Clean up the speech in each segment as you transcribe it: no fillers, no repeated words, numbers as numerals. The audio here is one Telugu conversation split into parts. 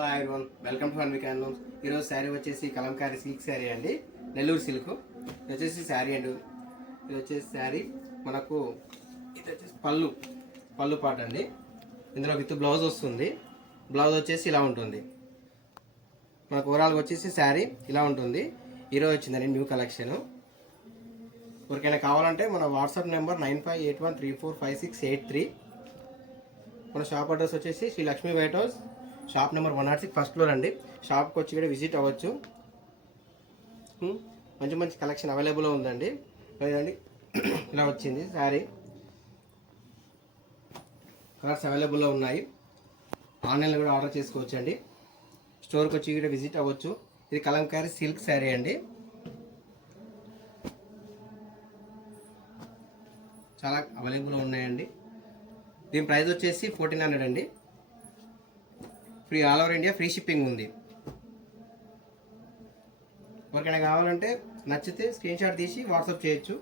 Hi everyone, welcome to Anvik handlooms. ఈరోజు శారీ వచ్చేసి కలంకారీ సిల్క్ శారీ అండి, నెల్లూరు సిల్క్. ఇది వచ్చేసి శారీ అండి. ఇది వచ్చేసి శారీ మనకు ఇది వచ్చేసి పళ్ళు పాట అండి. ఇందులో విత్ బ్లౌజ్ వస్తుంది. బ్లౌజ్ వచ్చేసి ఇలా ఉంటుంది. మనకు ఓవరాల్గా వచ్చేసి శారీ ఇలా ఉంటుంది. ఈరోజు వచ్చిందండి న్యూ కలెక్షన్. ఎవరికైనా కావాలంటే మన వాట్సాప్ నెంబర్ 9581345683. మన షాప్ అడ్రస్ వచ్చేసి Shri Lakshmi white house, shop number 106, first floor అండి. షాప్కి వచ్చి కూడా విజిట్ అవ్వచ్చు. మంచి మంచి కలెక్షన్ అవైలబుల్లో ఉందండి. లేదండి ఇలా వచ్చింది శారీ. కలర్స్ అవైలబుల్లో ఉన్నాయి. ఆన్లైన్లో కూడా ఆర్డర్ చేసుకోవచ్చు అండి. స్టోర్కి వచ్చి కూడా విజిట్ అవ్వచ్చు. ఇది కలంకారీ సిల్క్ శారీ అండి. చాలా అవైలబుల్లో ఉన్నాయండి. దీని ప్రైస్ వచ్చేసి 1400 అండి. Free all over India free shipping ఉంది. ఎవరికైనా కావాలంటే నచ్చితే స్క్రీన్ షాట్ తీసి వాట్సాప్ చేయొచ్చు.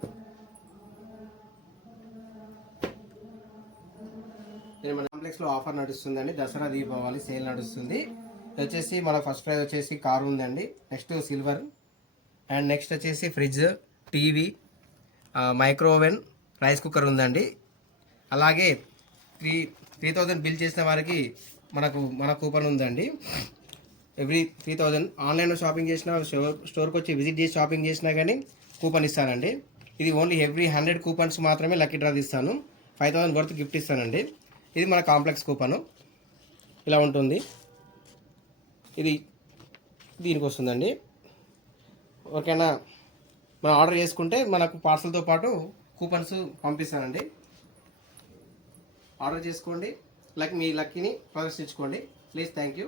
మన కాంప్లెక్స్లో ఆఫర్ నడుస్తుందండి. దసరా దీపావళి సేల్ నడుస్తుంది. ఇది వచ్చేసి మన ఫస్ట్ ప్రైజ్ వచ్చేసి కారు ఉందండి. నెక్స్ట్ సిల్వర్, అండ్ నెక్స్ట్ వచ్చేసి fridge, TV, micro oven, rice cooker ఉందండి. అలాగే 3000 బిల్ చేసిన వారికి మన కూపన్ ఉందండి. ఎవ్రీ 3000 ఆన్లైన్లో షాపింగ్ చేసినా, స్టోర్కి వచ్చి విజిట్ చేసి షాపింగ్ చేసినా కానీ కూపన్ ఇస్తానండి. ఇది ఓన్లీ ఎవ్రీ 100 కూపన్స్ మాత్రమే లక్కీ డ్రా తీస్తాను. 5000 వర్త్ గిఫ్ట్ ఇస్తానండి. ఇది మన కాంప్లెక్స్ కూపను ఇలా ఉంటుంది. ఇది దీనికి వస్తుందండి. ఓకేనా, మనం ఆర్డర్ చేసుకుంటే మనకు పార్సల్తో పాటు కూపన్స్ పంపిస్తానండి. ఆర్డర్ చేసుకోండి. మీ లక్కీని ప్రదర్శించుకోండి ప్లీజ్. Thank you.